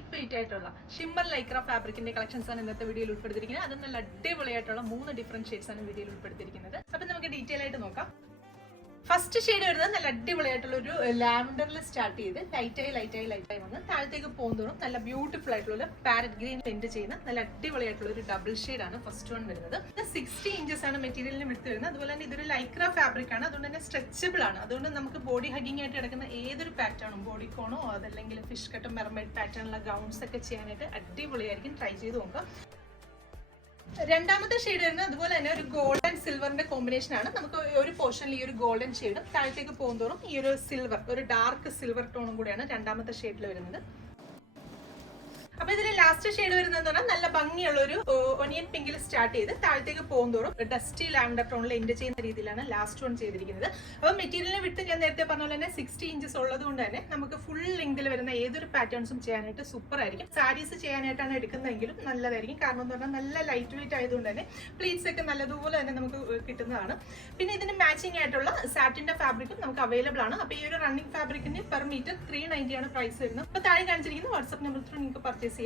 Light weight ആയിട്ടുള്ള shimmer Lycra ഫാബ്രിക്കിന്റെ collections ആണ് ഇന്നത്തെ വീഡിയോയിൽ ഉൾപ്പെടുത്തിയിരിക്കുന്നത്. അത് നല്ല അടിപൊളിയായിട്ടുള്ള 3 ഡിഫറെന്റ് ഷെയ്ഡ്സ് ആണ് വീഡിയോയിൽ ഉൾപ്പെടുത്തിയിരിക്കുന്നത്. അപ്പൊ നമുക്ക് ഡീറ്റെയിൽ ആയിട്ട് നോക്കാം. ഫസ്റ്റ് ഷെയ്ഡ് വരുന്നത് നല്ല അടിപൊളിയായിട്ടുള്ള ഒരു ലാവൻഡറിൽ സ്റ്റാർട്ട് ചെയ്ത് ലൈറ്റായി വന്ന് താഴത്തേക്ക് പോകുന്നതോറും നല്ല ബ്യൂട്ടിഫുൾ ആയിട്ടുള്ള പാരറ്റ് ഗ്രീൻ ടെന്റ് ചെയ്യുന്ന നല്ല അടിപൊളിയായിട്ടുള്ള ഒരു ഡബിൾ ഷെയ്ഡ് ആണ് ഫസ്റ്റ് വൺ വരുന്നത്. 60 ഇഞ്ചസ് ആണ് മെറ്റീരിയലിന് വിട്ട് വരുന്നത്. അതുപോലെ തന്നെ ഇതൊരു ലൈക്ര ഫാബ്രിക് ആണ്, അതുകൊണ്ട് തന്നെ സ്ട്രെച്ചബിൾ ആണ്. അതുകൊണ്ട് നമുക്ക് ബോഡി ഹഗിങ് ആയിട്ട് കിടക്കുന്ന ഏതൊരു പാറ്റേണും, ബോഡി കോണോ അതല്ലെങ്കിൽ ഫിഷ് കട്ട് മെർമൈഡ് പാറ്റേണുള്ള ഗൗൺസ് ഒക്കെ ചെയ്യാനായിട്ട് അടിപൊളിയായിരിക്കും. ട്രൈ ചെയ്ത് നോക്കാം. രണ്ടാമത്തെ ഷെയ്ഡ് വരുന്നത് അതുപോലെ തന്നെ ഒരു ഗോൾഡ് ആൻഡ് സിൽവറിന്റെ കോമ്പിനേഷൻ ആണ്. നമുക്ക് ഒരു പോർഷനിൽ ഈ ഒരു ഗോൾഡൻ ഷെയ്ഡും താഴത്തേക്ക് പോകുന്നതോറും ഈ ഒരു സിൽവർ, ഒരു ഡാർക്ക് സിൽവർ ടോണും കൂടെയാണ് രണ്ടാമത്തെ ഷെയ്ഡിൽ വരുന്നത്. അപ്പൊ ഇതിൽ ലാസ്റ്റ് ഷെയ്ഡ് വരുന്നത് പറഞ്ഞാൽ നല്ല ഭംഗിയുള്ള ഒരു ഒനിയൻ പിങ്കിൽ സ്റ്റാർട്ട് ചെയ്ത് താഴത്തേക്ക് പോകുന്നതോറും ഡസ്റ്റി ലാവൻഡർ ടോണിൽ എൻഡ് ചെയ്യുന്ന രീതിയിലാണ് ലാസ്റ്റ് വൺ ചെയ്തിരിക്കുന്നത്. അപ്പൊ മെറ്റീരിയലിനെ വിട്ട് ഞാൻ നേരത്തെ പറഞ്ഞ പോലെ തന്നെ 60 ഇഞ്ചസ് ഉള്ളത് കൊണ്ട് തന്നെ നമുക്ക് ഫുൾ ലെങ്തിൽ വരുന്ന ഏതൊരു പാറ്റേൺസും ചെയ്യാനായിട്ട് സൂപ്പർ ആയിരിക്കും. സാരീസ് ചെയ്യാനായിട്ടാണ് എടുക്കുന്നതെങ്കിലും നല്ലതായിരിക്കും. കാരണം എന്ന് പറഞ്ഞാൽ നല്ല ലൈറ്റ് വെയിറ്റ് ആയതുകൊണ്ട് തന്നെ പ്ലീറ്റ്സ് ഒക്കെ നല്ലതുപോലെ തന്നെ നമുക്ക് കിട്ടുന്നതാണ്. പിന്നെ ഇതിന് മാച്ചിങ് ആയിട്ടുള്ള സാറ്റിന്റെ ഫാബ്രിക്കും നമുക്ക് അവൈലബിൾ ആണ്. അപ്പൊ ഈ ഒരു റണ്ണിങ് ഫാബ്രിക്കിന് പെർ മീറ്റർ 390 ആണ് പ്രൈസ് വരുന്നത്. അപ്പൊ താഴെ കാണിച്ചിരിക്കുന്ന വാട്സ്ആപ്പ് നമ്പർ ത്രൂ നിങ്ങൾക്ക് പർച്ചേസ് ചെയ്യാം.